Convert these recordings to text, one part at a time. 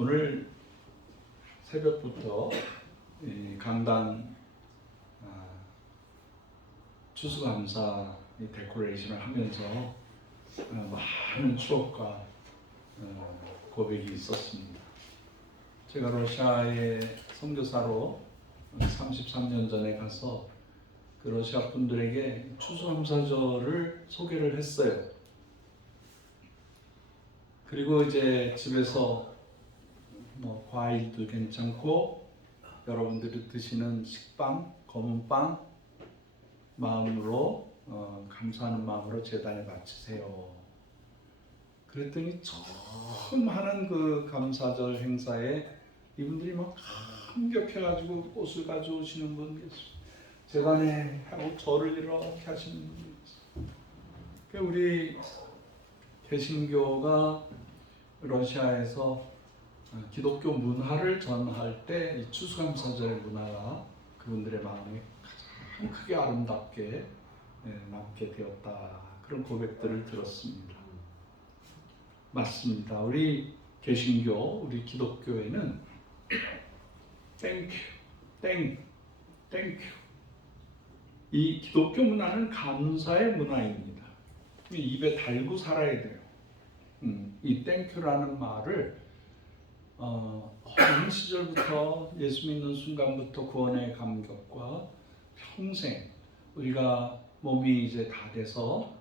오늘 새벽부터 강단 추수감사 데코레이션을 하면서 많은 추억과 고백이 있었습니다. 제가 러시아에 선교사로 33년 전에 가서 그 러시아 분들에게 추수감사절을 소개를 했어요. 그리고 이제 집에서 과일도 괜찮고 여러분들이 드시는 식빵, 검은빵 마음으로 감사하는 마음으로 제단에 바치세요. 그랬더니 처음 하는 그 감사절 행사에 이분들이 막 감격해가지고 꽃을 가져오시는 분 계시고 제단에 하고 절을 이렇게 하시는 분 계시고 우리 개신교가 러시아에서 기독교 문화를 전할 때 이 추수감사절의 문화가 그분들의 마음에 가장 크게 아름답게 남게 되었다. 그런 고백들을 들었습니다. 맞습니다. 우리 개신교, 우리 기독교에는 땡큐, 땡큐. 이 기독교 문화는 감사의 문화입니다. 입에 달고 살아야 돼요. 이 땡큐라는 말을 어린 시절부터 예수 믿는 순간부터 구원의 감격과 평생 우리가 몸이 이제 다 돼서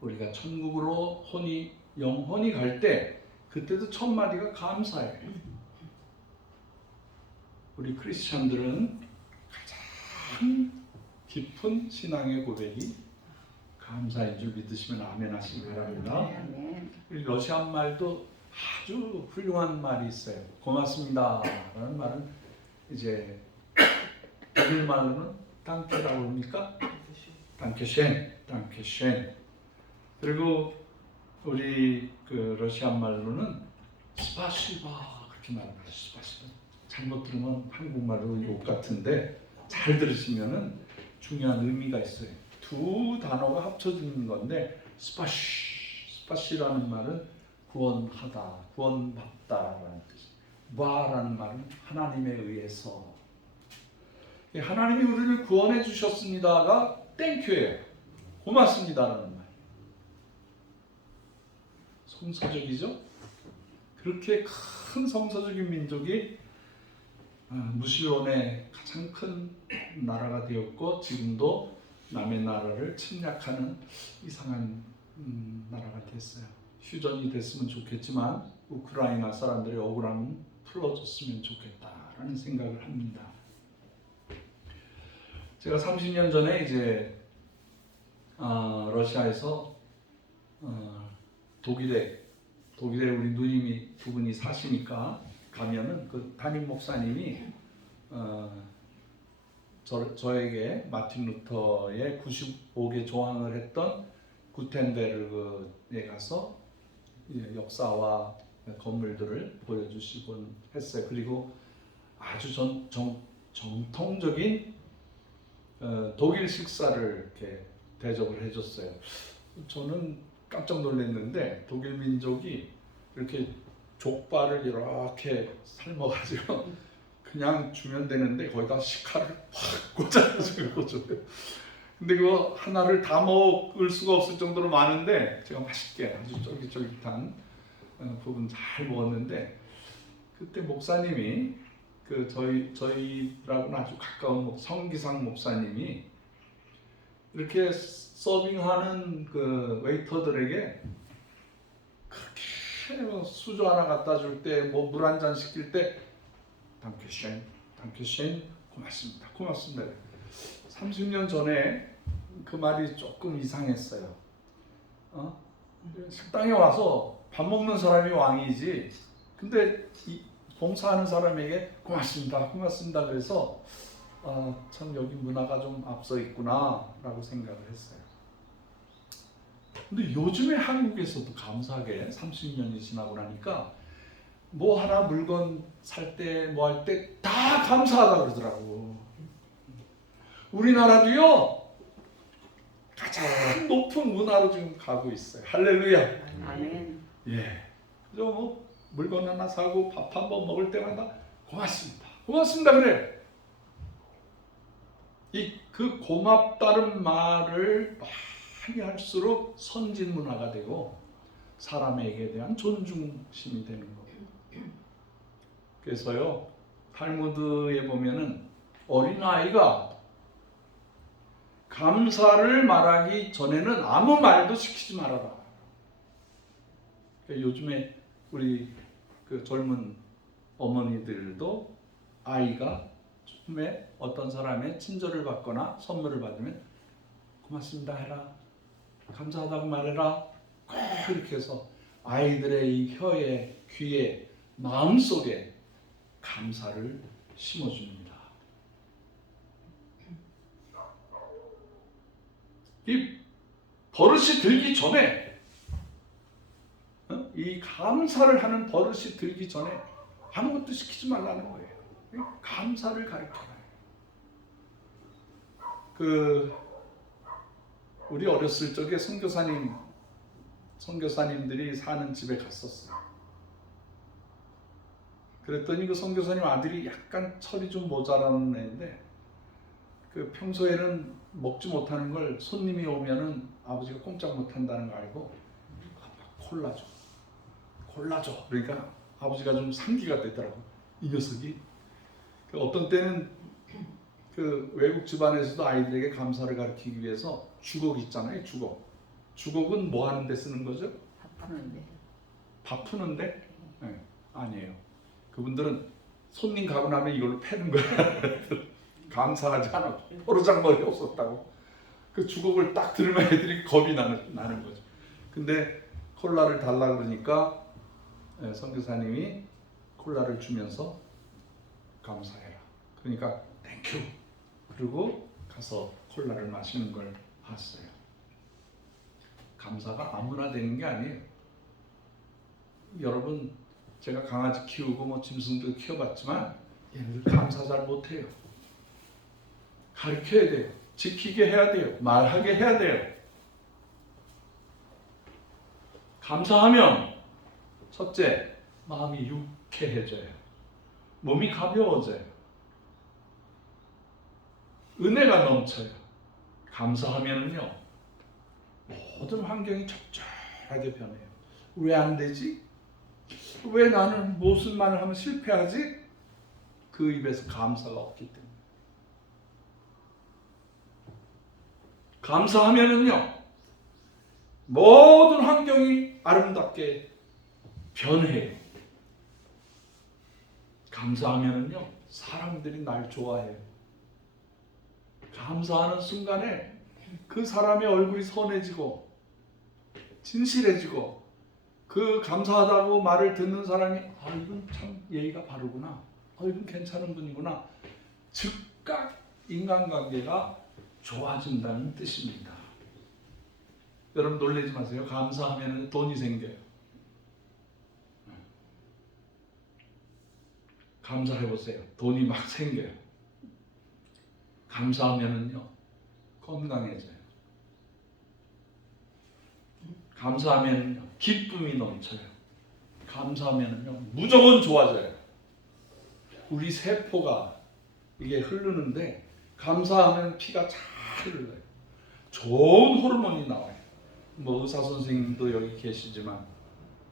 우리가 천국으로 영혼이 갈 때 그때도 첫 마디가 감사예요. 우리 크리스찬들은 가장 깊은 신앙의 고백이 감사인 줄 믿으시면 아멘 하시기 바랍니다. 우리 러시아 말도 아주 훌륭한 말이 있어요. 고맙습니다 라는 말은 이제 독일 말로는 땅케라고 합니까? 땅케쉔. 그리고 우리 그 러시아 말로는 스파시바 그렇게 말합니다. 스파시바. 잘못 들으면 한국말로 욕 같은데 잘 들으시면은 중요한 의미가 있어요. 두 단어가 합쳐지는 건데 스파시라는 말은 구원하다, 구원받다라는 뜻이에요. 바라는 말은 하나님에 의해서. 하나님이 우리를 구원해 주셨습니다가 땡큐예요. 고맙습니다라는 말. 성서적이죠? 그렇게 큰 성서적인 민족이 무신론의 가장 큰 나라가 되었고 지금도 남의 나라를 침략하는 이상한 나라가 됐어요. 휴전이 됐으면 좋겠지만 우크라이나 사람들의 억울함은 풀어졌으면 좋겠다라는 생각을 합니다. 제가 30년 전에 이제 러시아에서 독일에 우리 누님이 두 분이 사시니까 가면은 그 담임 목사님이 저에게 마틴 루터의 95개 조항을 했던 구텐베르그에 가서 역사와 건물들을 보여주시곤 했어요. 그리고 아주 정통적인 독일 식사를 이렇게 대접을 해줬어요. 저는 깜짝 놀랐는데 독일 민족이 이렇게 족발을 이렇게 삶아가지고 그냥 주면 되는데 거기다 식칼을 확 꽂아가지고 줘요. 근데 그거 하나를 다 먹을 수가 없을 정도로 많은데 제가 맛있게 아주 쫄깃쫄깃한 부분 잘 먹었는데 그때 목사님이 그 저희라고는 아주 가까운 성기상 목사님이 이렇게 서빙하는 그 웨이터들에게 그렇게 수저 하나 갖다 줄 때 뭐 물 한 잔 시킬 때 담케쉔 고맙습니다. 30년 전에 그 말이 조금 이상했어요. 식당에 와서 밥 먹는 사람이 왕이지. 근데 봉사하는 사람에게 고맙습니다. 그래서 참 여기 문화가 좀 앞서 있구나라고 생각을 했어요. 근데 요즘에 한국에서도 감사하게 30년이 지나고 나니까 뭐 하나 물건 살 때 뭐 할 때 다 감사하다 그러더라고. 우리나라도요 가장 높은 문화로 지금 가고 있어요. 할렐루야. 아멘. 예. 그래서 뭐 물건 하나 사고 밥 한 번 먹을 때마다 고맙습니다. 고맙습니다 그래. 그 고맙다는 말을 많이 할수록 선진 문화가 되고 사람에게 대한 존중심이 되는 거예요. 그래서요, 탈무드에 보면은 어린아이가 감사를 말하기 전에는 아무 말도 시키지 말아라. 요즘에 우리 그 젊은 어머니들도 아이가 처음에 어떤 사람의 친절을 받거나 선물을 받으면 고맙습니다 해라, 감사하다고 말해라, 꼭 그렇게 해서 아이들의 이 혀에, 귀에, 마음속에 감사를 심어줍니다. 이 버릇이 들기 전에, 이 감사를 하는 버릇이 들기 전에 아무것도 시키지 말라는 거예요. 감사를 가르쳐라. 우리 어렸을 적에 선교사님들이 사는 집에 갔었어요. 그랬더니 그 선교사님 아들이 약간 철이 좀 모자라는 애인데, 평소에는 먹지 못하는 걸 손님이 오면은 아버지가 꼼짝 못한다는 거 알고 콜라 줘. 그러니까 아버지가 좀 상기가 되더라고. 이 녀석이. 어떤 때는 외국 집안에서도 아이들에게 감사를 가르치기 위해서 주걱 있잖아요. 주걱은 뭐 하는 데 쓰는 거죠? 밥 푸는데? 네, 아니에요. 그분들은 손님 가고 나면 이걸로 패는 거야. 감사하지 않아. 포르장머리 없었다고. 그 주걱을 딱 들으면 애들이 겁이 나는 거죠. 근데 콜라를 달라 그러니까 선교사님이 콜라를 주면서 감사해라. 그러니까 땡큐. 그리고 가서 콜라를 마시는 걸 봤어요. 감사가 아무나 되는 게 아니에요. 여러분, 제가 강아지 키우고 짐승도 키워봤지만 얘네들 감사 잘 못해요. 가르쳐야 돼요. 지키게 해야 돼요. 말하게 해야 돼요. 감사하면 첫째, 마음이 유쾌해져요. 몸이 가벼워져요. 은혜가 넘쳐요. 감사하면은요, 모든 환경이 적절하게 변해요. 왜 안 되지? 왜 나는 무슨 말을 하면 실패하지? 그 입에서 감사가 없기 때문에. 감사하면은요, 모든 환경이 아름답게 변해요. 감사하면은요, 사람들이 날 좋아해요. 감사하는 순간에 그 사람의 얼굴이 선해지고 진실해지고, 그 감사하다고 말을 듣는 사람이 이건 참 예의가 바르구나, 이건 괜찮은 분이구나, 즉각 인간관계가 좋아진다는 뜻입니다. 여러분 놀라지 마세요. 감사하면 돈이 생겨요. 감사해보세요. 돈이 막 생겨요. 감사하면은요, 건강해져요. 감사하면은요, 기쁨이 넘쳐요. 감사하면은요, 무조건 좋아져요. 우리 세포가 이게 흐르는데, 감사하면 피가 잘 흘러요. 좋은 호르몬이 나와요. 의사 선생님도 여기 계시지만,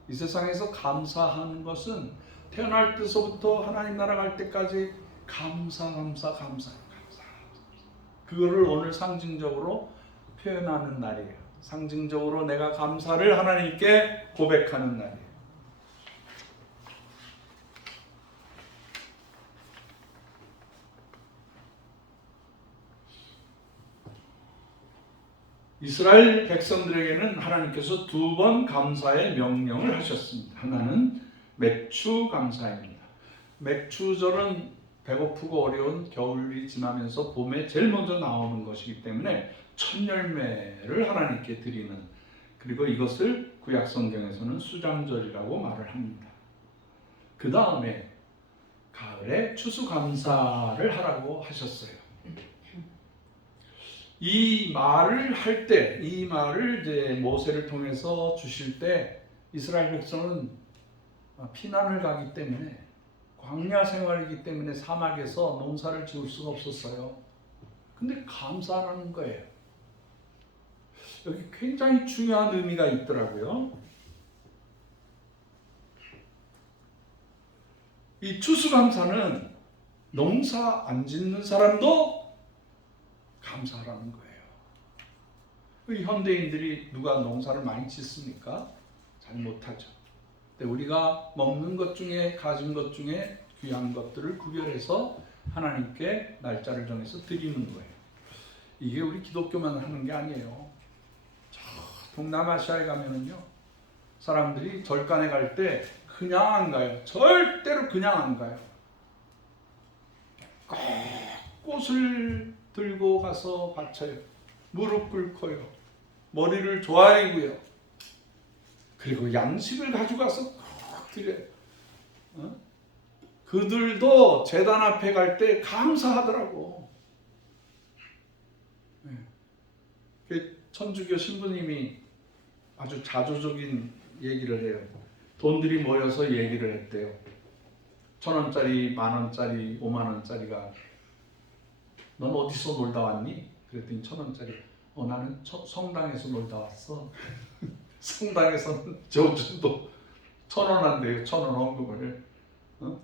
이 세상에서 감사하는 것은 태어날 때서부터 하나님 나라 갈 때까지 감사. 그거를 오늘 상징적으로 표현하는 날이에요. 상징적으로 내가 감사를 하나님께 고백하는 날이에요. 이스라엘 백성들에게는 하나님께서 2번 감사의 명령을 하셨습니다. 하나는 맥추 감사입니다. 맥추절은 배고프고 어려운 겨울이 지나면서 봄에 제일 먼저 나오는 것이기 때문에 첫 열매를 하나님께 드리는, 그리고 이것을 구약 성경에서는 수장절이라고 말을 합니다. 그 다음에 가을에 추수감사를 하라고 하셨어요. 이 말을 할 때, 이 말을 이제 모세를 통해서 주실 때 이스라엘 백성은 피난을 가기 때문에 광야 생활이기 때문에 사막에서 농사를 지을 수가 없었어요. 근데 감사하라는 거예요. 여기 굉장히 중요한 의미가 있더라고요. 이 추수감사는 농사 안 짓는 사람도 감사하라는 거예요. 현대인들이 누가 농사를 많이 짓습니까? 잘 못하죠. 근데 우리가 먹는 것 중에, 가진 것 중에 귀한 것들을 구별해서 하나님께 날짜를 정해서 드리는 거예요. 이게 우리 기독교만 하는 게 아니에요. 저 동남아시아에 가면은요, 사람들이 절간에 갈 때 그냥 안 가요. 절대로 그냥 안 가요. 꼭 꽃을 들고 가서 바쳐요. 무릎 꿇고요. 머리를 조아리고요. 그리고 양식을 가져가서 꼭 드려요. 그들도 제단 앞에 갈 때 감사하더라고. 천주교 신부님이 아주 자조적인 얘기를 해요. 돈들이 모여서 얘기를 했대요. 1,000원짜리, 10,000원짜리, 50,000원짜리가 넌 어디서 놀다 왔니? 그랬더니 1,000원짜리. 나는 성당에서 놀다 왔어. 성당에서는 저주도 1,000원 한대요. 1,000원 헌금을.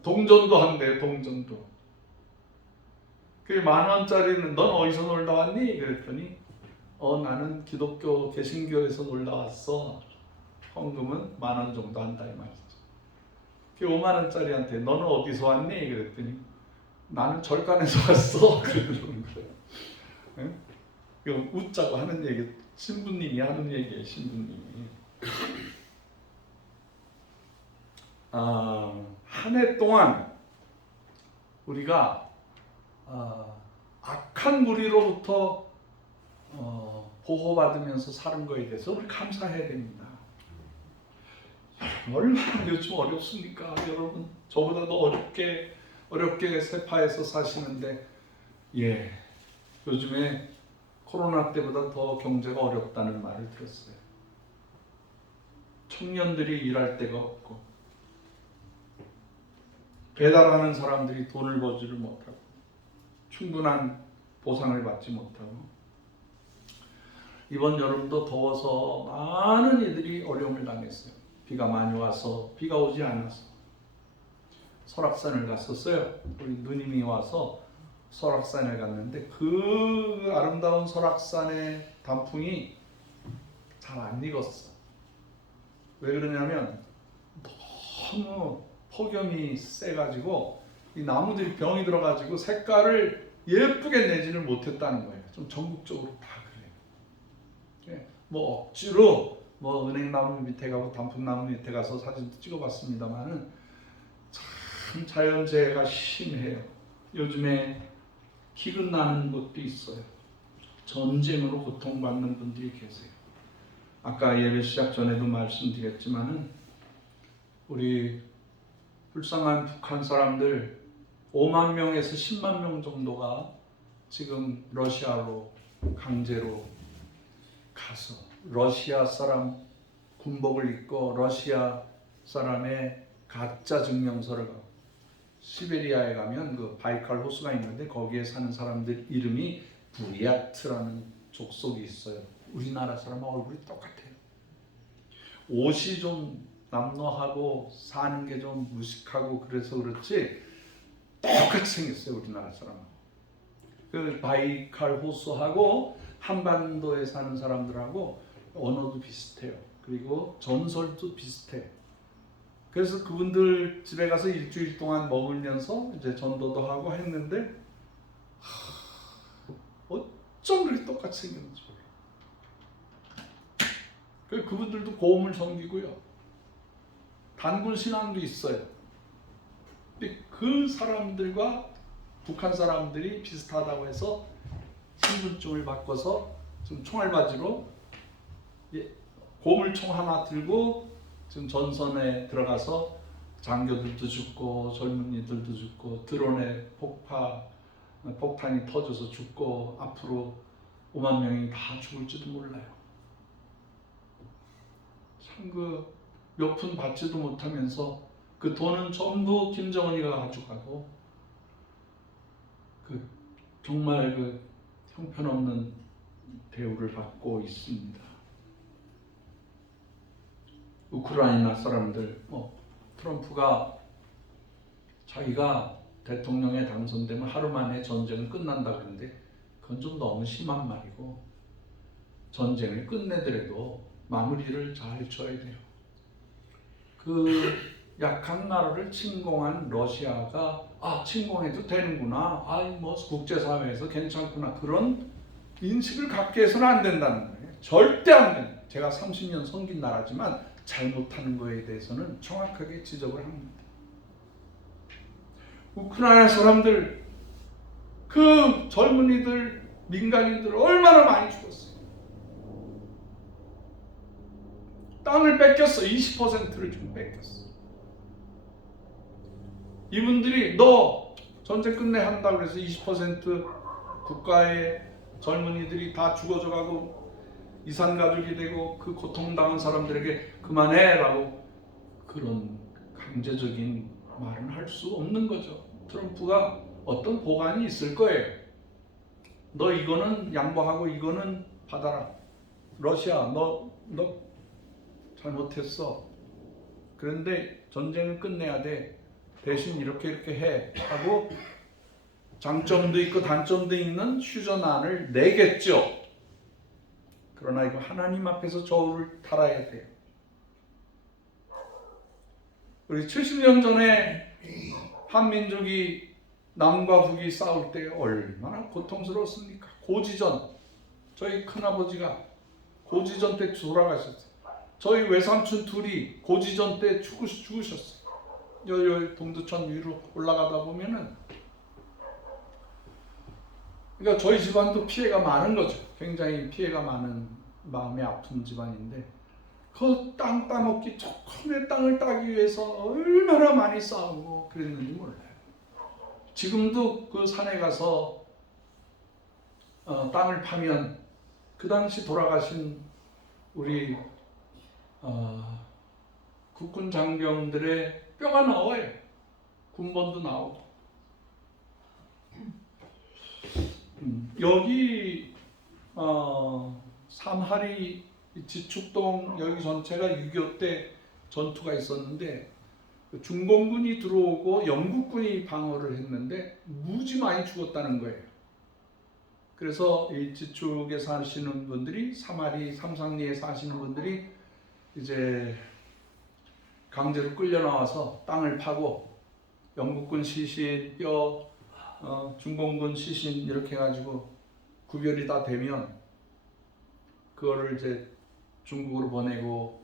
동전도 한대요. 동전도. 그 10,000원짜리는 넌 어디서 놀다 왔니? 그랬더니 나는 기독교 개신교에서 놀다 왔어. 헌금은 10,000원 정도 한다 이 말이죠. 그 50,000원짜리한테 너는 어디서 왔니? 그랬더니 나는 절간에서 왔어. 그러는 거예요. 이거 웃자고 하는 얘기, 신부님이 하는 얘기예요. 신부님이. 한 해 동안 우리가 악한 무리로부터 보호받으면서 사는 거에 대해서 우리 감사해야 됩니다. 얼마나 요즘 어렵습니까? 여러분 저보다 더 어렵게 세파에서 사시는데 요즘에 코로나 때보다 더 경제가 어렵다는 말을 들었어요. 청년들이 일할 데가 없고 배달하는 사람들이 돈을 벌지를 못하고 충분한 보상을 받지 못하고 이번 여름도 더워서 많은 이들이 어려움을 당했어요. 비가 많이 와서 비가 오지 않아서 설악산을 갔었어요. 우리 누님이 와서 설악산에 갔는데 그 아름다운 설악산의 단풍이 잘 안 익었어. 왜 그러냐면 너무 폭염이 세가지고 이 나무들이 병이 들어가지고 색깔을 예쁘게 내지를 못했다는 거예요. 좀 전국적으로 다 그래요. 뭐 억지로 은행나무 밑에 가고 단풍나무 밑에 가서 사진도 찍어봤습니다만은 참 자연재해가 심해요. 요즘에 기근 나는 곳도 있어요. 전쟁으로 고통받는 분들이 계세요. 아까 예배 시작 전에도 말씀드렸지만은 우리 불쌍한 북한 사람들 5만 명에서 10만 명 정도가 지금 러시아로 강제로 가서 러시아 사람 군복을 입고 러시아 사람의 가짜 증명서를 갖고 시베리아에 가면 그 바이칼 호수가 있는데 거기에 사는 사람들 이름이 부리아트라는 족속이 있어요. 우리나라 사람하고 얼굴이 똑같아요. 옷이 좀 남노하고 사는 게 좀 무식하고 그래서 그렇지 똑같이 생겼어요. 우리나라 사람하고. 그 바이칼 호수하고 한반도에 사는 사람들하고 언어도 비슷해요. 그리고 전설도 비슷해요. 그래서 그분들 집에 가서 일주일 동안 머물면서 이제 전도도 하고 했는데 어쩜 그렇게 똑같이 생겼는지 몰라요. 그분들도 고음을 섬기고요. 단군 신앙도 있어요. 근데 그 사람들과 북한 사람들이 비슷하다고 해서 신분증을 바꿔서 지금 총알바지로 고물총 하나 들고 지금 전선에 들어가서 장교들도 죽고 젊은이들도 죽고 드론에 폭탄이 터져서 죽고 앞으로 5만 명이 다 죽을지도 몰라요. 참 몇 푼 받지도 못하면서 그 돈은 전부 김정은이가 가져가고 그 정말 그 형편없는 대우를 받고 있습니다. 우크라이나 사람들, 트럼프가 자기가 대통령에 당선되면 하루 만에 전쟁은 끝난다 그러는데 그건 좀 너무 심한 말이고, 전쟁을 끝내더라도 마무리를 잘 줘야 돼요. 그 약한 나라를 침공한 러시아가 침공해도 되는구나, 뭐 국제사회에서 괜찮구나, 그런 인식을 갖게 해서는 안 된다는 거예요. 절대 안 된다. 제가 30년 섬긴 나라지만 잘못하는 거에 대해서는 정확하게 지적을 합니다. 우크라이나 사람들, 그 젊은이들, 민간인들 얼마나 많이 죽었어요. 땅을 뺏겼어. 20%를 좀 뺏겼어. 이분들이 너 전쟁 끝내 한다고 해서 20% 국가의 젊은이들이 다 죽어져 가고 이산가족이 되고 그 고통당한 사람들에게 그만해라고 그런 강제적인 말은 할 수 없는 거죠. 트럼프가 어떤 보관이 있을 거예요. 너 이거는 양보하고 이거는 받아라. 러시아 너 잘못했어. 그런데 전쟁을 끝내야 돼. 대신 이렇게 해 하고 장점도 있고 단점도 있는 휴전안을 내겠죠. 그러나 이거 하나님 앞에서 저울을 달아야 돼요. 우리 70년 전에 한민족이 남과 북이 싸울 때 얼마나 고통스러웠습니까? 고지전, 저희 큰아버지가 고지전 때 돌아가셨어요. 저희 외삼촌 둘이 고지전 때 죽으셨어요. 여기 동두천 위로 올라가다 보면은, 그러니까 저희 집안도 피해가 많은 거죠. 굉장히 피해가 많은 마음이 아픈 집안인데, 그 땅 따먹기, 조금의 땅을 따기 위해서 얼마나 많이 싸우고 그랬는지 몰라요. 지금도 그 산에 가서 땅을 파면 그 당시 돌아가신 우리 국군 장병들의 뼈가 나와요. 군번도 나오고. 여기 삼하리 지축동 여기 전체가 6.25 때 전투가 있었는데, 중공군이 들어오고 영국군이 방어를 했는데 무지 많이 죽었다는 거예요. 그래서 이 지축에 사시는 분들이, 삼하리 삼상리에 사시는 분들이 이제 강제로 끌려 나와서 땅을 파고 영국군 시신 뼈, 중공군 시신 이렇게 해가지고 구별이 다 되면 그거를 이제 중국으로 보내고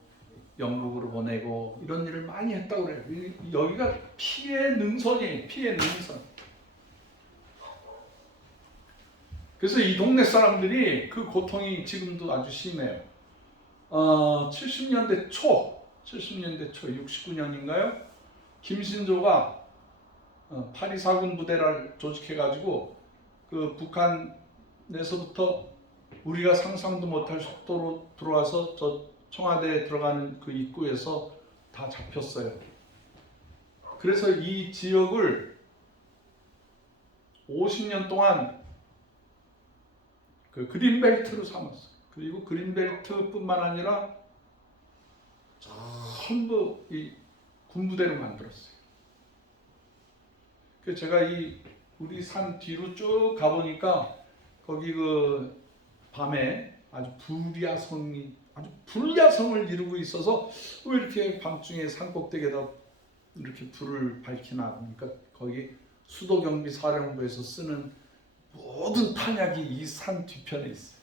영국으로 보내고 이런 일을 많이 했다고 그래요. 여기가 피해 능선이에요. 피해 능선. 그래서 이 동네 사람들이 그 고통이 지금도 아주 심해요. 70년대 초 69년인가요? 김신조가 8.24군 부대를 조직해가지고 그 북한에서부터 우리가 상상도 못할 속도로 들어와서 저 청와대에 들어가는 그 입구에서 다 잡혔어요. 그래서 이 지역을 50년 동안 그 그린벨트로 삼았어요. 그리고 그린벨트뿐만 아니라 전부 이 군부대로 만들었어요. 그래서 제가 이 우리 산 뒤로 쭉 가보니까 거기 그 밤에 아주 불야성을 이루고 있어서 왜 이렇게 밤중에 산꼭대기에다 이렇게 불을 밝히나 보니까 거기 수도경비사령부에서 쓰는 모든 탄약이 이 산 뒤편에 있어요.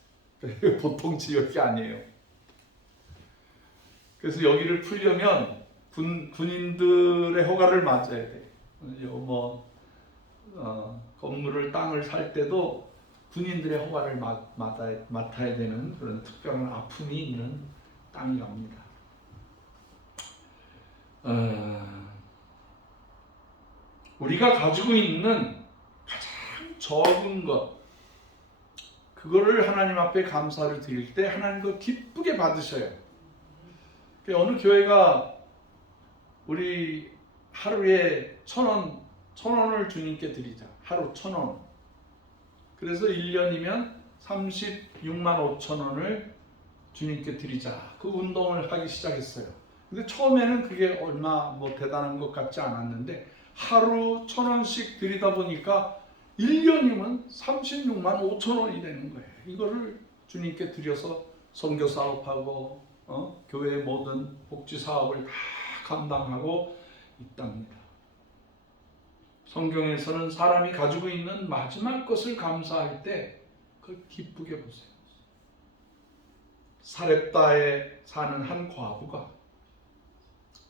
보통 지역이 아니에요. 그래서 여기를 풀려면 군인들의 허가를 맞아야 돼요. 건물을 땅을 살 때도 군인들의 허가를 맡아야 되는 그런 특별한 아픔이 있는 땅이랍니다. 우리가 가지고 있는 가장 적은 것, 그거를 하나님 앞에 감사를 드릴 때 하나님 그 기쁘게 받으셔요. 어느 교회가 우리 하루에 1,000원, 1,000원을 주님께 드리자. 하루 1,000원. 그래서 1년이면 36만 5천 원을 주님께 드리자. 그 운동을 하기 시작했어요. 근데 처음에는 그게 얼마 뭐 대단한 것 같지 않았는데 하루 1,000원씩 드리다 보니까 1년이면 36만 5천 원이 되는 거예요. 이거를 주님께 드려서 선교 사업하고 교회의 모든 복지 사업을 다 감당하고 있답니다. 성경에서는 사람이 가지고 있는 마지막 것을 감사할 때 그걸 기쁘게 보세요. 사렙다에 사는 한 과부가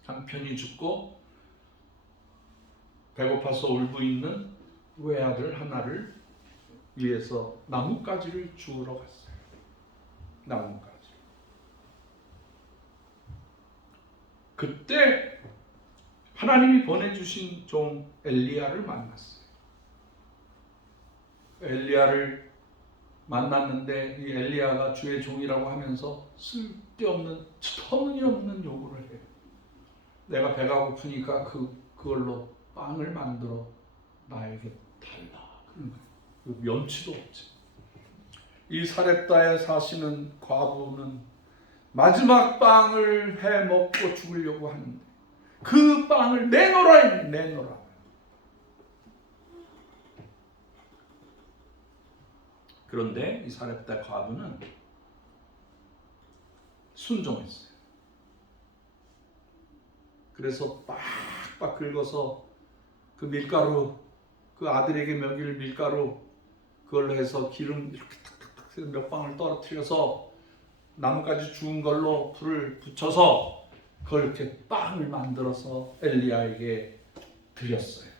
남편이 죽고 배고파서 울고 있는 외아들 하나를 위해서 나뭇가지를 주우러 갔어요. 나뭇가지. 그때 하나님이 보내주신 종 엘리야를 만났어요. 엘리야를 만났는데 이 엘리야가 주의 종이라고 하면서 쓸데없는 터무니없는 요구를 해요. 내가 배가 고프니까 그걸로 빵을 만들어 나에게 달라. 그런 거예요. 면치도 없지. 이 사렙다에 사시는 과부는 마지막 빵을 해 먹고 죽으려고 하는데 그 빵을 내놓으라. 그런데 이 사렙다 과부는 순종했어요. 그래서 빡빡 긁어서 그 밀가루, 그 아들에게 먹일 밀가루 그걸로 해서 기름 이렇게 탁탁탁 몇 방울 떨어뜨려서 나뭇가지 주운 걸로 불을 붙여서 그걸 이렇게 빵을 만들어서 엘리야에게 드렸어요.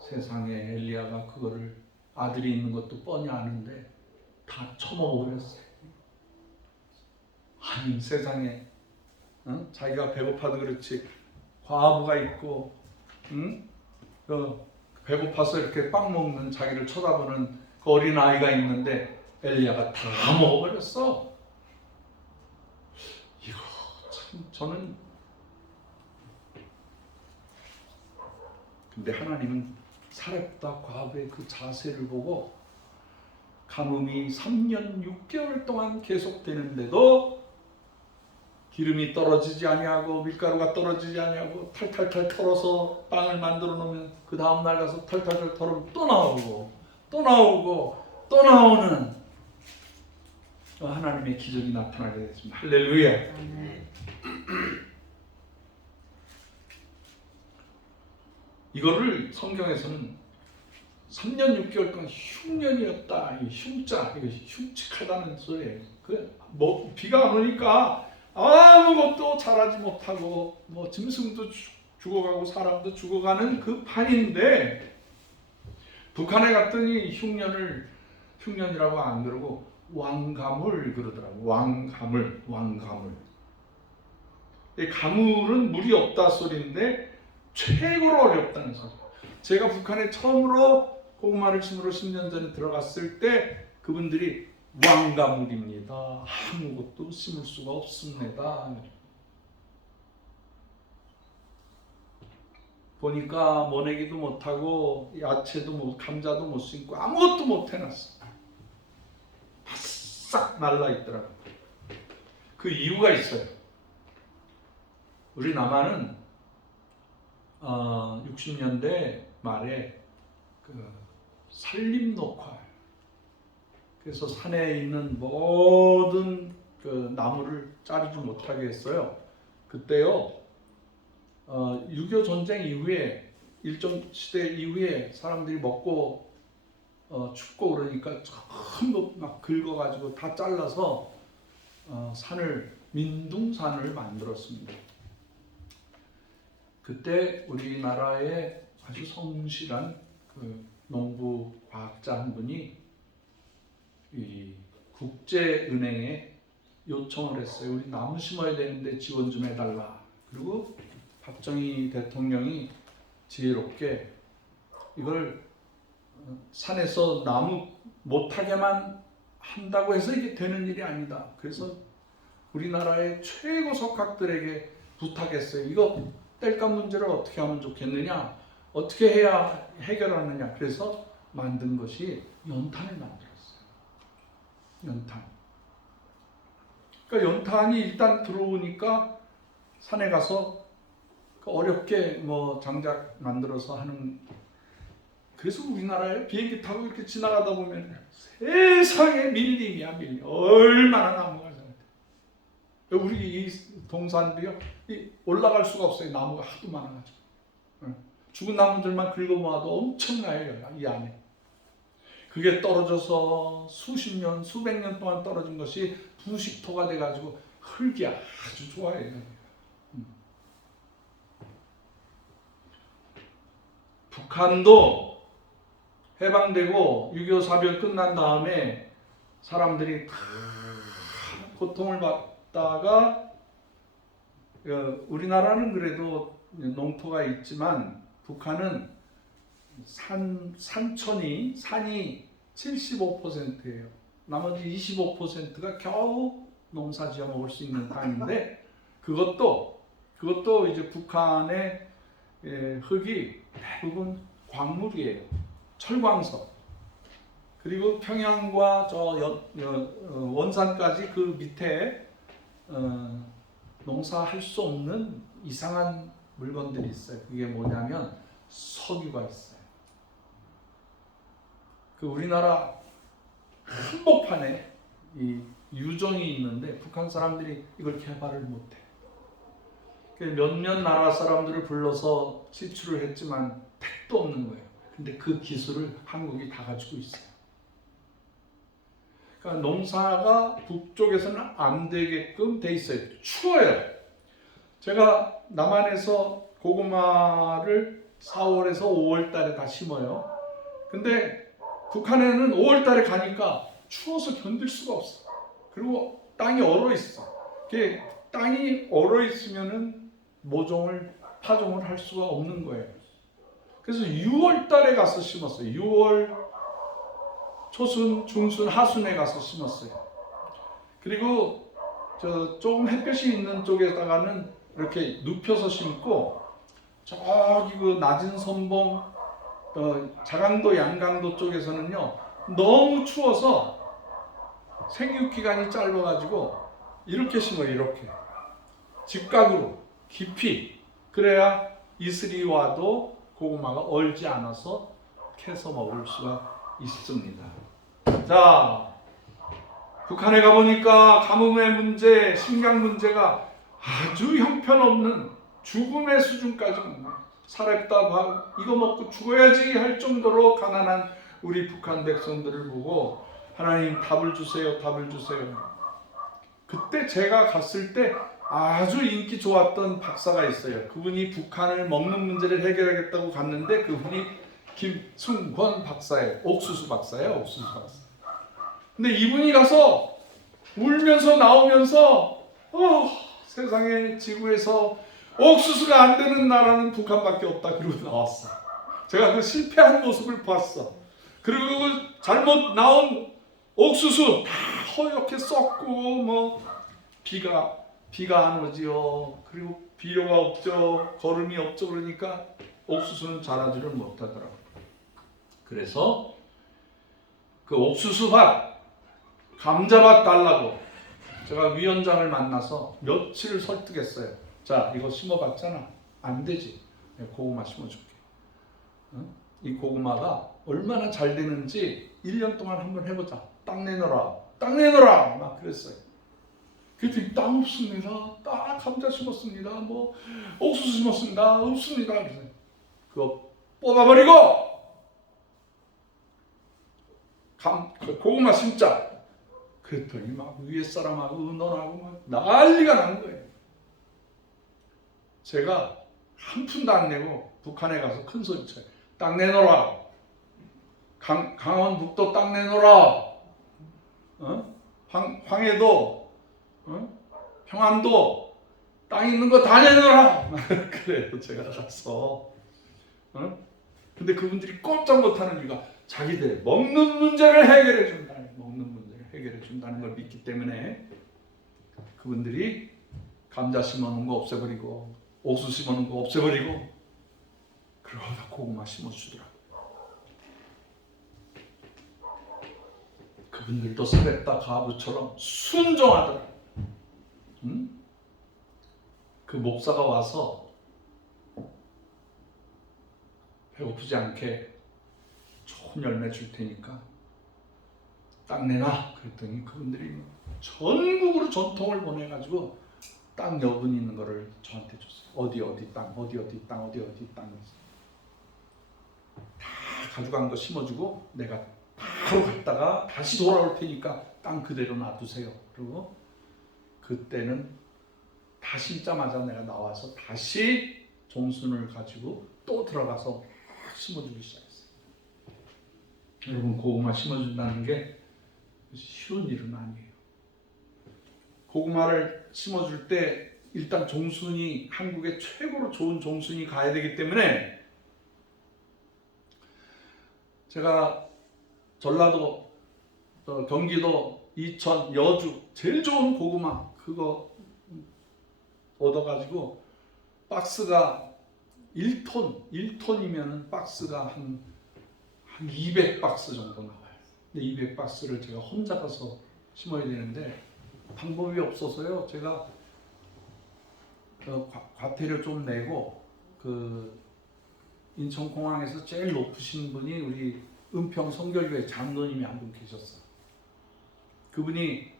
세상에 엘리야가 그거를 아들이 있는 것도 뻔히 아는데 다 처먹어버렸어요. 아니 세상에 자기가 배고파도 그렇지 과부가 있고 배고파서 이렇게 빵 먹는 자기를 쳐다보는 그 어린 아이가 있는데 엘리야가 다 먹어버렸어. 이거 참 저는 근데 하나님은 사렙다 과부의 그 자세를 보고 가뭄이 3년 6개월 동안 계속되는데도 기름이 떨어지지 아니하고 밀가루가 떨어지지 아니하고 탈탈탈 털어서 빵을 만들어 놓으면 그 다음 날 가서 탈탈탈 털으면 또 나오고 또 나오고 또 나오는 하나님의 기적이 나타나게 됐습니다. 할렐루야. 이거를 성경에서는 3년 6개월 동안 흉년이었다. 이 흉자, 이거 흉측하다는 소리예요. 뭐 비가 안 오니까 아무것도 자라지 못하고 뭐 짐승도 죽어가고 사람도 죽어가는 그 판인데 북한에 갔더니 흉년이라고 안 그러고 왕가물 그러더라고. 왕가물. 이 가물은 물이 없다 소리인데 최고로 어렵다는 소리. 제가 북한에 처음으로 고구마를 심으러 10년 전에 들어갔을 때 그분들이 왕가물입니다. 아무것도 심을 수가 없습니다. 보니까 모내기도 못하고 야채도 감자도 못 심고 아무것도 못 해놨어. 바싹 말라있더라고요. 그 이유가 있어요. 우리 남한은 60년대 말에 그 산림녹화, 그래서 산에 있는 모든 그 나무를 자르지 못하게 했어요. 그때요, 6.25 전쟁 이후에 일정 시대 이후에 사람들이 먹고 춥고 그러니까 전부 막 긁어가지고 다 잘라서 민둥산을 만들었습니다. 그때 우리나라의 아주 성실한 그 농부 과학자 한 분이 이 국제은행에 요청을 했어요. 우리 나무 심어야 되는데 지원 좀 해달라. 그리고 박정희 대통령이 지혜롭게 이걸 산에서 나무 못하게만 한다고 해서 이게 되는 일이 아니다. 그래서 우리나라의 최고 석학들에게 부탁했어요. 이거 땔감 문제를 어떻게 하면 좋겠느냐, 어떻게 해야 해결하느냐. 그래서 만든 것이 연탄을 만들었어요. 연탄. 그러니까 연탄이 일단 들어오니까 산에 가서 어렵게 뭐 장작 만들어서 하는. 그래서 우리나라에 비행기 타고 이렇게 지나가다 보면 세상에 밀림이야, 밀림. 얼마나 나무가 잘 돼. 우리 이 동산도요, 올라갈 수가 없어요. 나무가 하도 많아가지고. 죽은 나무들만 긁어모아도 엄청나요, 이 안에. 그게 떨어져서 수십 년, 수백 년 동안 떨어진 것이 부식토가 돼가지고 흙이 아주 좋아요. 북한도 해방되고 6.25 사변 끝난 다음에 사람들이 다 고통을 받다가, 우리나라는 그래도 농토가 있지만 북한은 산이 75%예요. 나머지 25%가 겨우 농사 지어 먹을 수 있는 땅인데, 그것도 이제 북한의 흙이 대부분 광물이에요. 철광석. 그리고 평양과 원산까지 그 밑에 농사할 수 없는 이상한 물건들이 있어요. 그게 뭐냐면 석유가 있어요. 그 우리나라 한복판에 이 유정이 있는데 북한 사람들이 이걸 개발을 못해. 몇몇 나라 사람들을 불러서 시추를 했지만 택도 없는 거예요. 근데 그 기술을 한국이 다 가지고 있어요. 그러니까 농사가 북쪽에서는 안 되게끔 돼 있어요. 추워요. 제가 남한에서 고구마를 4월에서 5월 달에 다 심어요. 근데 북한에는 5월 달에 가니까 추워서 견딜 수가 없어. 그리고 땅이 얼어 있어. 땅이 얼어 있으면은 파종을 할 수가 없는 거예요. 그래서 6월 달에 가서 심었어요. 6월 초순, 중순, 하순에 가서 심었어요. 그리고 조금 햇볕이 있는 쪽에다가는 이렇게 눕혀서 심고, 저기 그 낮은 선봉, 자강도, 양강도 쪽에서는요, 너무 추워서 생육 기간이 짧아가지고 이렇게 심어요. 이렇게 직각으로 깊이. 그래야 이슬이 와도 고구마가 얼지 않아서 캐서 먹을 수가 있습니다. 자, 북한에 가보니까 가뭄의 문제, 식량 문제가 아주 형편없는 죽음의 수준까지 살았다, 이거 먹고 죽어야지 할 정도로 가난한 우리 북한 백성들을 보고 하나님 답을 주세요, 답을 주세요. 그때 제가 갔을 때 아주 인기 좋았던 박사가 있어요. 그분이 북한을 먹는 문제를 해결하겠다고 갔는데 그분이 김승권 박사예요. 옥수수 박사예요. 옥수수 박사. 근데 이분이 가서 울면서 나오면서 세상에 지구에서 옥수수가 안 되는 나라는 북한밖에 없다 그러고 나왔어. 제가 그 실패한 모습을 봤어. 그리고 그 잘못 나온 옥수수 다 허옇게 썩고 뭐 비가 안 오지요. 그리고 비료가 없죠. 거름이 없죠. 그러니까 옥수수는 자라지를 못하더라고요. 그래서 그 옥수수밭, 감자밭 달라고 제가 위원장을 만나서 며칠 설득했어요. 자, 이거 심어봤잖아. 안 되지. 고구마 심어줄게. 이 고구마가 얼마나 잘 되는지 1년 동안 한번 해보자. 땅 내놓으라. 땅 내놓으라. 막 그랬어요. 그랬더니 땅 없습니다. 딱 감자 심었습니다. 뭐 옥수수 심었습니다. 없습니다. 그래서 그거 뽑아버리고 고구마 심자. 그랬더니 막 위에 사람하고 의논하고 막 난리가 난 거예요. 제가 한 푼도 안 내고 북한에 가서 큰 소리 쳐요. 땅 내놓으라. 강원북도 땅 내놓으라. 황해도, 평안도 땅 있는 거 다 내놓으라. 그래요. 제가 가서. 근데 그분들이 꼼짝 못하는 이유가 자기들 먹는 문제를 해결해 준다. 먹는 문제를 해결해 준다는 걸 믿기 때문에 그분들이 감자 심어놓은 거 없애버리고 옥수 심어놓은 거 없애버리고 그러다 고구마 심어주더라고. 그분들도 사렙다 가부처럼 순종하더라. 응? 그 목사가 와서 배고프지 않게 좋은 열매 줄 테니까 땅 내놔 그랬더니 그분들이 전국으로 전통을 보내가지고 땅 여분 있는 거를 저한테 줬어요. 어디 땅, 어디 땅 다 가져간 거 심어주고 내가 바로 갔다가 다시 돌아올 테니까 땅 그대로 놔두세요. 그리고 그때는 다 심자마자 내가 나와서 다시 종순을 가지고 또 들어가서 막 심어주기 시작했어요. 여러분, 고구마 심어준다는 게 쉬운 일은 아니에요. 고구마를 심어줄 때 일단 종순이 한국의 최고로 좋은 종순이 가야 되기 때문에 제가 전라도, 경기도, 이천, 여주 제일 좋은 고구마 그거 얻어가지고 박스가 1톤이면 박스가 한 200박스 정도 나와요. 근데 200박스를 제가 혼자 가서 심어야 되는데 방법이 없어서요. 제가 과태료 좀 내고 그 인천공항에서 제일 높으신 분이 우리 은평 성결교회 장로님이 한 분 계셨어요. 그분이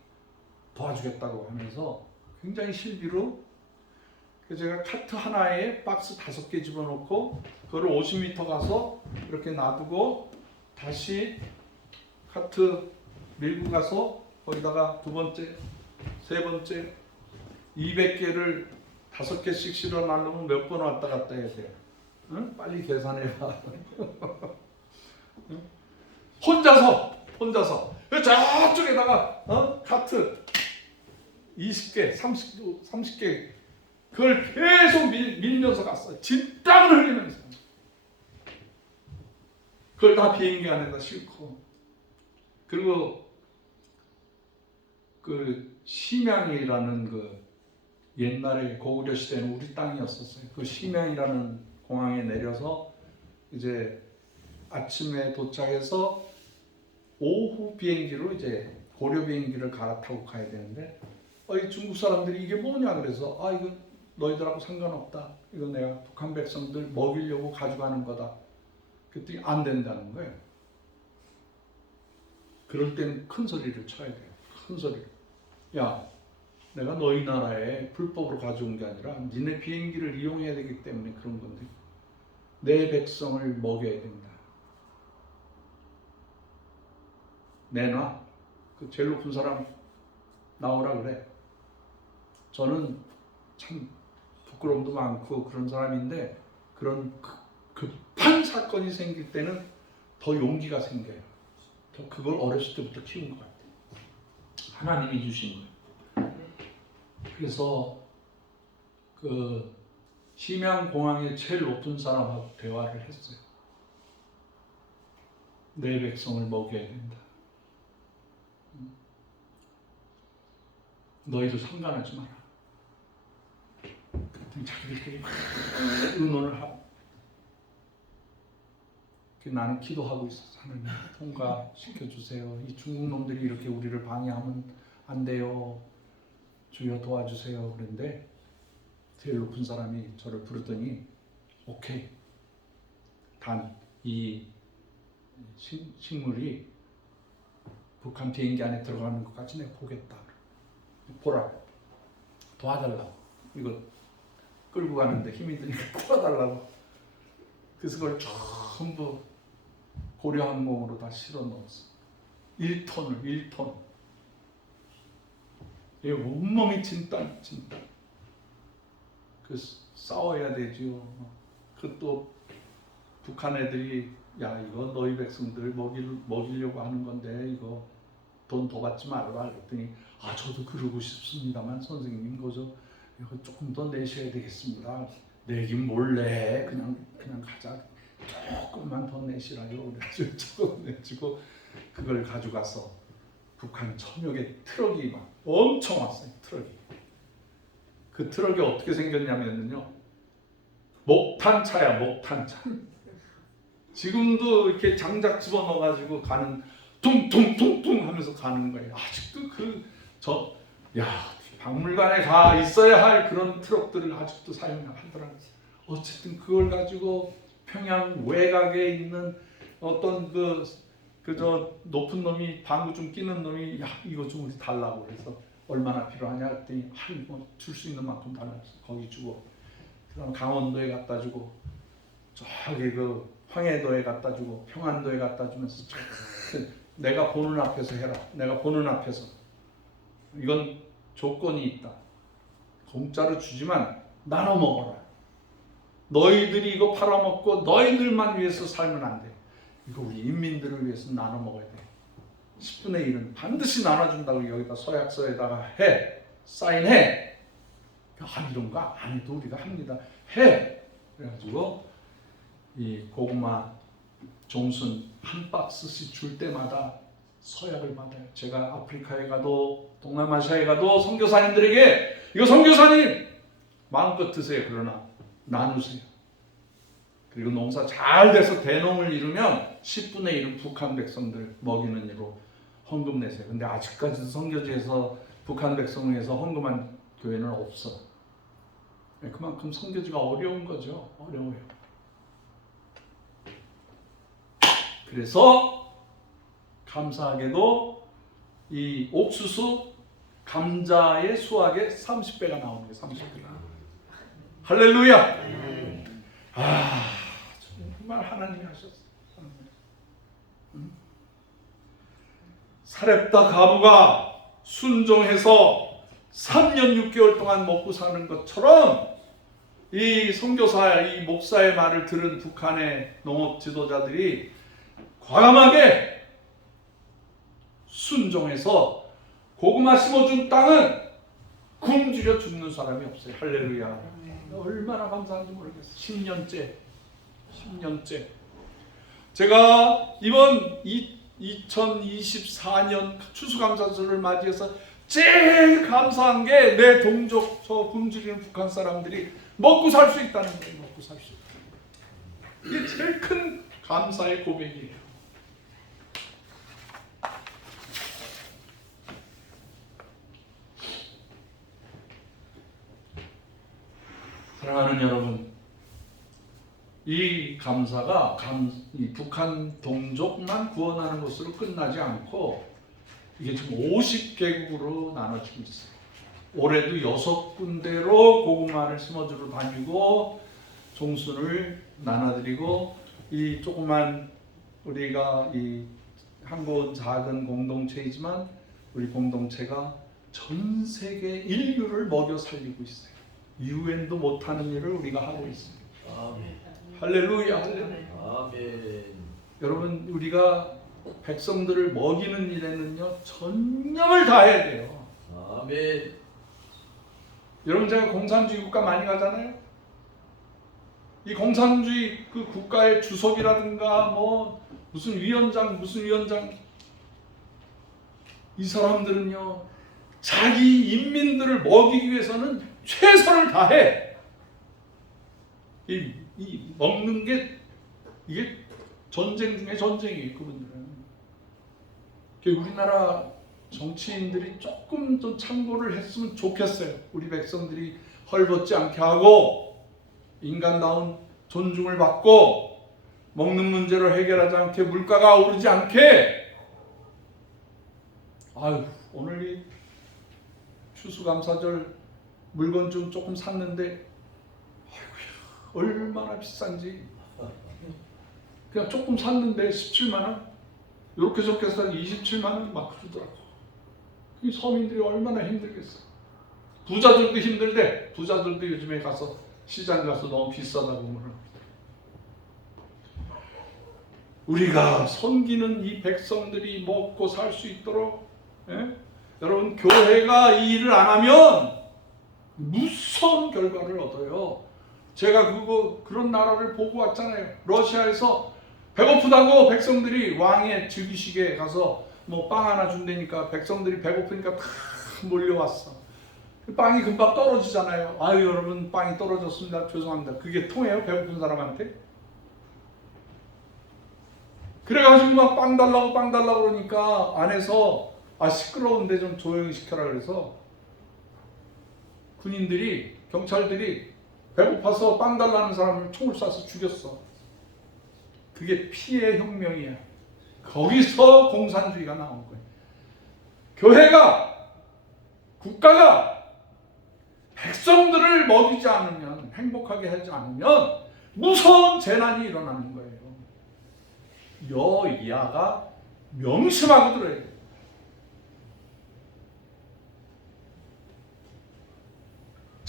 도와주겠다고 하면서 굉장히 실비로 제가 카트 하나에 박스 5개 집어넣고 그거를 50m 가서 이렇게 놔두고 다시 카트 밀고 가서 거기다가 두 번째, 세 번째 200개를 5개씩 실어 놔놓으면 몇 번 왔다 갔다 해야 돼요? 응? 빨리 계산해봐. 응? 혼자서 저쪽에다가 카트 20개, 30개 그걸 계속 밀면서 갔어요. 진땀을 흘리면서. 그걸 다 비행기 안에다 싣고. 그리고 그 심양이라는 그 옛날에 고구려 시대는 우리 땅이었었어요. 그 심양이라는 공항에 내려서 이제 아침에 도착해서 오후 비행기로 이제 고려 비행기를 갈아타고 가야 되는데 이 중국 사람들이 이게 뭐냐 그래서 이거 너희들하고 상관없다. 이거 내가 북한 백성들 먹이려고 가져가는 거다. 그랬더니 안 된다는 거예요. 그럴 때는 큰 소리를 쳐야 돼요. 큰 소리로. 야, 내가 너희 나라에 불법으로 가져온 게 아니라 니네 비행기를 이용해야 되기 때문에 그런 건데 내 백성을 먹여야 된다. 내놔. 그 제일 높은 사람 나오라 그래. 저는 참 부끄러움도 많고 그런 사람인데 그런 급한 사건이 생길 때는 더 용기가 생겨요. 그걸 어렸을 때부터 키운 것 같아요. 하나님이 주신 거예요. 그래서 그 심양공항의 제일 높은 사람하고 대화를 했어요. 내 백성을 먹여야 된다. 너희도 상관하지 마라. 그랬더니 자기들끼리 의논을 하고 나는 기도하고 있었어. 하나님 통과시켜주세요. 이 중국 놈들이 이렇게 우리를 방해하면 안 돼요. 주여 도와주세요. 그런데 제일 높은 사람이 저를 부르더니 오케이. 단 이 식물이 북한 비행기 안에 들어가는 것까지 내가 보겠다. 보라. 도와달라고. 이거 끌고 가는데 힘이 드니까 도와달라고. 그래서 그걸 전부 고려항공으로 다 실어 넣었어. 1톤. 이 온몸이 진땀. 그 싸워야 되죠. 그 또 북한 애들이 야 이거 너희 백성들 먹이려고 하는 건데 이거 돈 더 받지 말아라 그랬더니 저도 그러고 싶습니다만 선생님 이거 조금 더 내셔야 되겠습니다. 내긴 몰래 그냥 가자. 조금만 더 내시라요. 그래서 조금 내주고 그걸 가져가서 북한 1000여 개 트럭이 막 엄청 왔어요. 트럭이. 그 트럭이 어떻게 생겼냐면요. 목탄차야, 목탄차. 지금도 이렇게 장작 집어넣어가지고 가는, 퉁퉁퉁퉁 하면서 가는 거예요. 아직도 박물관에 다 있어야 할 그런 트럭들을 아직도 사용하더라고요. 어쨌든 그걸 가지고 평양 외곽에 있는 어떤 저 높은 놈이 방구 좀 끼는 놈이, 야 이거 좀 달라고 그래서 얼마나 필요하냐 했더니 줄 수 있는 만큼 달라고 거기 주고, 그다음 강원도에 갖다 주고, 저기 황해도에 갖다 주고, 평안도에 갖다 주면서 내가 보는 앞에서 해라. 내가 보는 앞에서. 이건 조건이 있다. 공짜로 주지만 나눠 먹어라. 너희들이 이거 팔아먹고 너희들만 위해서 살면 안 돼. 이거 우리 인민들을 위해서 나눠 먹어야 돼. 10분의 1은 반드시 나눠준다고 여기다 서약서에다가 해. 사인해. 이런 거 안 해도 우리가 합니다. 해. 그래가지고 이 고구마 종순 한 박스씩 줄 때마다 서약을 받아요. 제가 아프리카에 가도 동남아시아에 가도 선교사님들에게, 이거 선교사님 마음껏 드세요. 그러나 나누세요. 그리고 농사 잘 돼서 대농을 이루면 10분의 1은 북한 백성들 먹이는 일로 헌금 내세요. 근데 아직까지도 선교지에서 북한 백성을 위해서 헌금한 교회는 없어. 그만큼 선교지가 어려운 거죠. 어려워요. 그래서 감사하게도 이 옥수수, 감자의 수확의 30배가 나오는 거예요. 30배가. 할렐루야. 정말 하나님이 하셨어요. 사렙다 가부가 순종해서 3년 6개월 동안 먹고 사는 것처럼 이 선교사, 이 목사의 말을 들은 북한의 농업 지도자들이 과감하게 순종해서 고구마 심어준 땅은 굶주려 죽는 사람이 없어요. 할렐루야. 얼마나 감사한지 모르겠어요. 10년째. 제가 이번 2024년 추수감사절을 맞이해서 제일 감사한 게 내 동족, 저 굶주리는 북한 사람들이 먹고 살 수 있다는 거예요. 먹고 살 수 있다. 이게 제일 큰 감사의 고백이에요. 사랑하는 여러분, 이 감사가 이 북한 동족만 구원하는 것으로 끝나지 않고 이게 지금 50개국으로 나눠지고 있어요. 올해도 6군데로 고구마를 심어주러 다니고 종순을 나눠드리고, 이 조그만 우리가 이 한국 작은 공동체이지만 우리 공동체가 전 세계 인류를 먹여 살리고 있어요. 유엔도 못하는 일을 우리가 하고 있습니다. 아멘. 할렐루야. 할렐루야. 아멘. 여러분, 우리가 백성들을 먹이는 일에는요 전념을 다해야 돼요. 아멘. 여러분, 제가 공산주의 국가 많이 가잖아요. 이 공산주의 그 국가의 주석이라든가 뭐 무슨 위원장 이 사람들은요 자기 인민들을 먹이기 위해서는 최선을 다해. 이 먹는 게 이게 전쟁 중에 전쟁이에요. 그분들은. 우리나라 정치인들이 조금 좀 참고를 했으면 좋겠어요. 우리 백성들이 헐벗지 않게 하고 인간다운 존중을 받고 먹는 문제를 해결하지 않게, 물가가 오르지 않게. 오늘 이 추수감사절 물건 좀 조금 샀는데 얼마나 비싼지. 그냥 조금 샀는데 17만 원, 이렇게 저렇게 해서 27만 원이 막 그러더라고. 이 서민들이 얼마나 힘들겠어. 부자들도 힘들대. 부자들도 요즘에 가서 시장 가서 너무 비싸다고 그러는. 우리가 섬기는 이 백성들이 먹고 살 수 있도록, 여러분, 교회가 이 일을 안 하면 무서운 결과를 얻어요. 제가 그런 나라를 보고 왔잖아요. 러시아에서 배고프다고 백성들이 왕의 즉위식에 가서 뭐 빵 하나 준다니까 백성들이 배고프니까 다 몰려왔어. 빵이 금방 떨어지잖아요. 아유 여러분 빵이 떨어졌습니다. 죄송합니다. 그게 통해요? 배고픈 사람한테? 그래가지고 막 빵 달라고 그러니까 안에서 시끄러운데 좀 조용히 시켜라 그래서 군인들이 경찰들이 배고파서 빵 달라는 사람을 총을 쏴서 죽였어. 그게 피해 혁명이야. 거기서 공산주의가 나온 거예요. 교회가 국가가 백성들을 먹이지 않으면 행복하게 하지 않으면 무서운 재난이 일어나는 거예요. 여야가 명심하고 들어야 돼요.